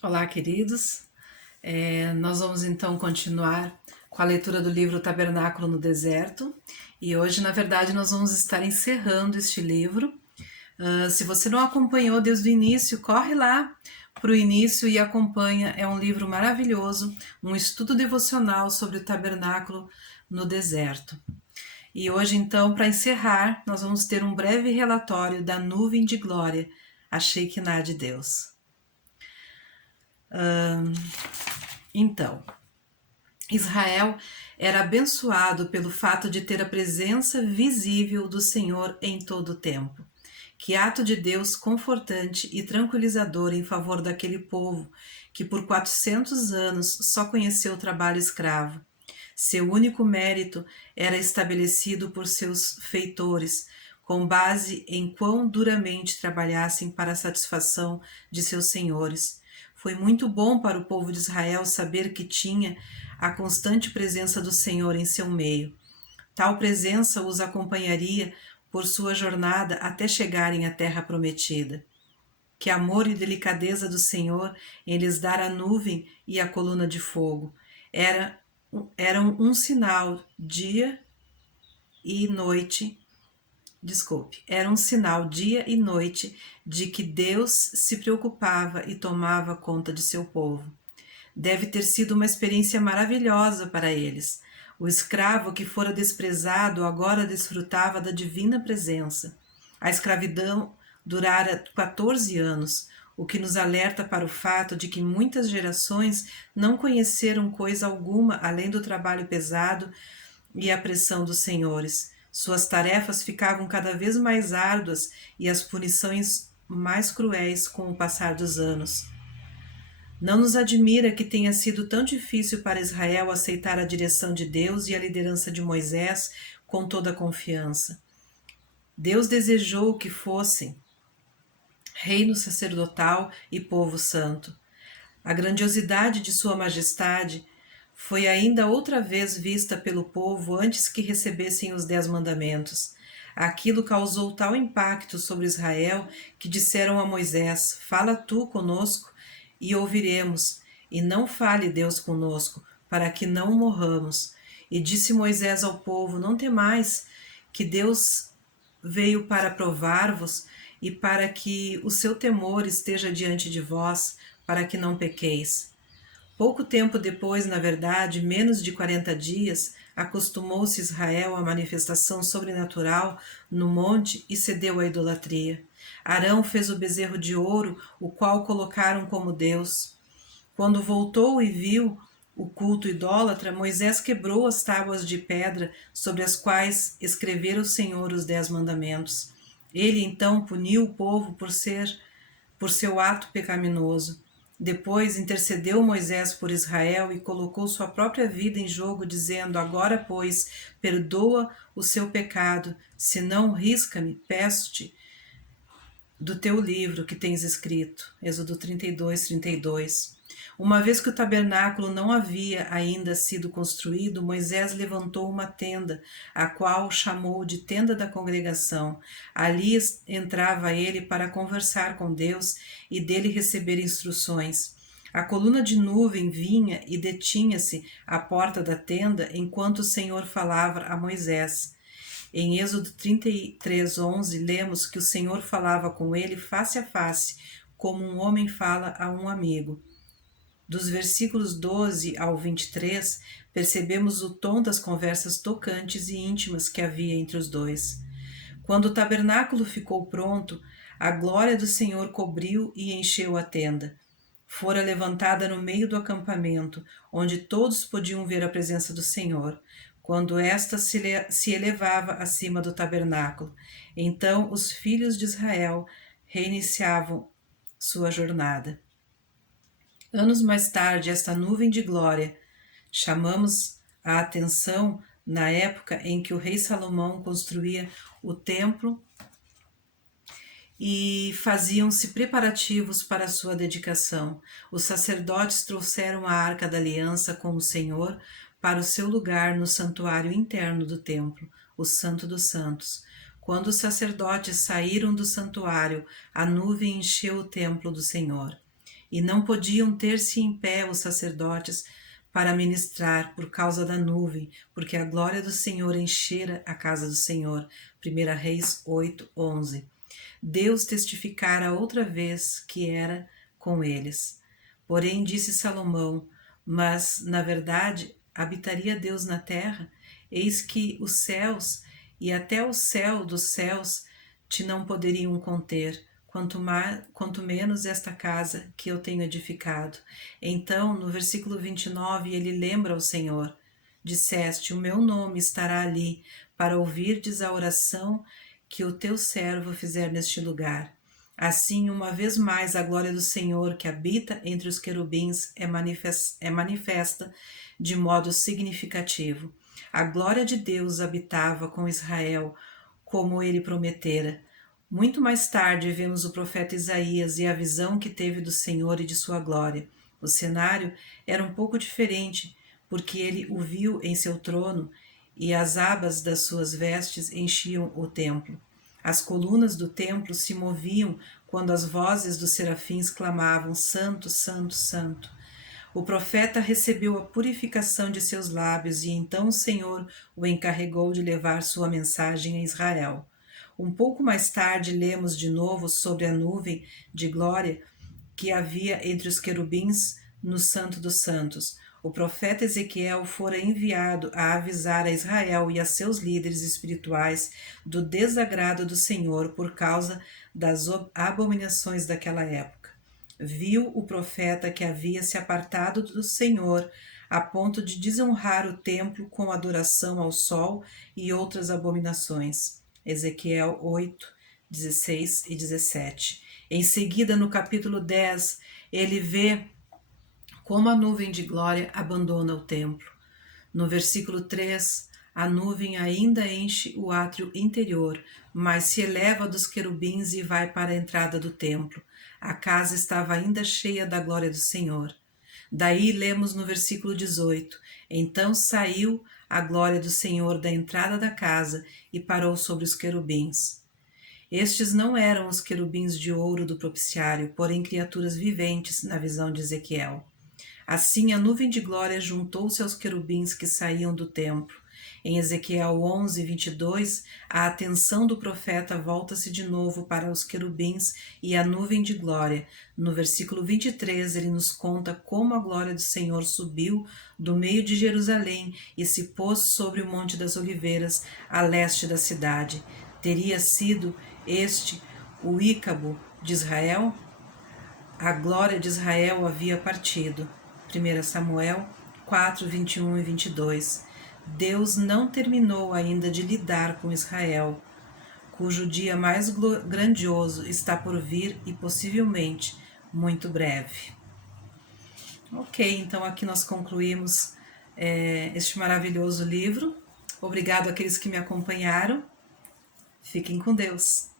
Olá, queridos. Nós vamos então continuar com a leitura do livro Tabernáculo no Deserto e hoje, na verdade, nós vamos estar encerrando este livro. Se você não acompanhou desde o início, corre lá para o início e acompanha. É um livro maravilhoso, um estudo devocional sobre o tabernáculo no deserto. E hoje, então, para encerrar, nós vamos ter um breve relatório da nuvem de glória, a Shekinah de Deus. Então, Israel era abençoado pelo fato de ter a presença visível do Senhor em todo o tempo. Que ato de Deus confortante e tranquilizador em favor daquele povo que por 400 anos só conheceu o trabalho escravo. Seu único mérito era estabelecido por seus feitores, com base em quão duramente trabalhassem para a satisfação de seus senhores. Foi muito bom para o povo de Israel saber que tinha a constante presença do Senhor em seu meio. Tal presença os acompanharia por sua jornada até chegarem à terra prometida. Que amor e delicadeza do Senhor em lhes dar a nuvem e a coluna de fogo. Eram um sinal dia e noite, era um sinal dia e noite de que Deus se preocupava e tomava conta de seu povo. Deve ter sido uma experiência maravilhosa para eles. O escravo que fora desprezado agora desfrutava da divina presença. A escravidão durara 14 anos, o que nos alerta para o fato de que muitas gerações não conheceram coisa alguma além do trabalho pesado e a pressão dos senhores. Suas tarefas ficavam cada vez mais árduas e as punições mais cruéis com o passar dos anos. Não nos admira que tenha sido tão difícil para Israel aceitar a direção de Deus e a liderança de Moisés com toda a confiança. Deus desejou que fossem reino sacerdotal e povo santo. A grandiosidade de Sua Majestade foi ainda outra vez vista pelo povo antes que recebessem os 10 mandamentos. Aquilo causou tal impacto sobre Israel que disseram a Moisés: Fala tu conosco e ouviremos, e não fale Deus conosco, para que não morramos. E disse Moisés ao povo: Não temais, que Deus veio para provar-vos e para que o seu temor esteja diante de vós, para que não pequeis. Pouco tempo depois, na verdade, menos de 40 dias, acostumou-se Israel à manifestação sobrenatural no monte e cedeu à idolatria. Arão fez o bezerro de ouro, o qual colocaram como Deus. Quando voltou e viu o culto idólatra, Moisés quebrou as tábuas de pedra sobre as quais escrevera o Senhor os 10 mandamentos. Ele então puniu o povo por seu ato pecaminoso. Depois intercedeu Moisés por Israel e colocou sua própria vida em jogo, dizendo: Agora, pois, perdoa o seu pecado, senão risca-me, peço-te, do teu livro que tens escrito. Êxodo 32, 32. Uma vez que o tabernáculo não havia ainda sido construído, Moisés levantou uma tenda, a qual chamou de tenda da congregação. Ali entrava ele para conversar com Deus e dele receber instruções. A coluna de nuvem vinha e detinha-se à porta da tenda enquanto o Senhor falava a Moisés. Em Êxodo 33, 11, lemos que o Senhor falava com ele face a face, como um homem fala a um amigo. Dos versículos 12 ao 23, percebemos o tom das conversas tocantes e íntimas que havia entre os dois. Quando o tabernáculo ficou pronto, a glória do Senhor cobriu e encheu a tenda. Fora levantada no meio do acampamento, onde todos podiam ver a presença do Senhor, quando esta se elevava acima do tabernáculo. Então os filhos de Israel reiniciavam sua jornada. Anos mais tarde, esta nuvem de glória chamamos a atenção na época em que o rei Salomão construía o templo e faziam-se preparativos para a sua dedicação. Os sacerdotes trouxeram a arca da aliança com o Senhor para o seu lugar no santuário interno do templo, o Santo dos Santos. Quando os sacerdotes saíram do santuário, a nuvem encheu o templo do Senhor. e não podiam ter-se em pé os sacerdotes para ministrar por causa da nuvem, porque a glória do Senhor enchera a casa do Senhor. 1 Reis 8:11. Deus testificara outra vez que era com eles. Porém disse Salomão: mas, na verdade, habitaria Deus na terra? Eis que os céus e até o céu dos céus te não poderiam conter, quanto menos esta casa que eu tenho edificado. Então, no versículo 29, ele lembra ao Senhor: disseste, o meu nome estará ali, para ouvirdes a oração que o teu servo fizer neste lugar. Assim, uma vez mais, a glória do Senhor que habita entre os querubins é manifesta de modo significativo. A glória de Deus habitava com Israel, como ele prometera. Muito mais tarde vemos o profeta Isaías e a visão que teve do Senhor e de sua glória. O cenário era um pouco diferente, porque ele o viu em seu trono e as abas das suas vestes enchiam o templo. As colunas do templo se moviam quando as vozes dos serafins clamavam: Santo, Santo, Santo. O profeta recebeu a purificação de seus lábios e então o Senhor o encarregou de levar sua mensagem a Israel. Um pouco mais tarde, lemos de novo sobre a nuvem de glória que havia entre os querubins no Santo dos Santos. O profeta Ezequiel fora enviado a avisar a Israel e a seus líderes espirituais do desagrado do Senhor por causa das abominações daquela época. Viu o profeta que havia se apartado do Senhor a ponto de desonrar o templo com adoração ao sol e outras abominações. Ezequiel 8, 16 e 17. Em seguida, no capítulo 10, ele vê como a nuvem de glória abandona o templo. No versículo 3, a nuvem ainda enche o átrio interior, mas se eleva dos querubins e vai para a entrada do templo. A casa estava ainda cheia da glória do Senhor. Daí lemos no versículo 18: então saiu a glória do Senhor da entrada da casa e parou sobre os querubins. Estes não eram os querubins de ouro do propiciário, porém criaturas viventes na visão de Ezequiel. Assim a nuvem de glória juntou-se aos querubins que saíam do templo. Em Ezequiel 11, 22, a atenção do profeta volta-se de novo para os querubins e a nuvem de glória. No versículo 23, ele nos conta como a glória do Senhor subiu do meio de Jerusalém e se pôs sobre o Monte das Oliveiras, a leste da cidade. Teria sido este o Ícabo de Israel? A glória de Israel havia partido. 1 Samuel 4, 21 e 22. Deus não terminou ainda de lidar com Israel, cujo dia mais grandioso está por vir e possivelmente muito breve. Ok, então aqui nós concluímos este maravilhoso livro. Obrigado àqueles que me acompanharam. Fiquem com Deus.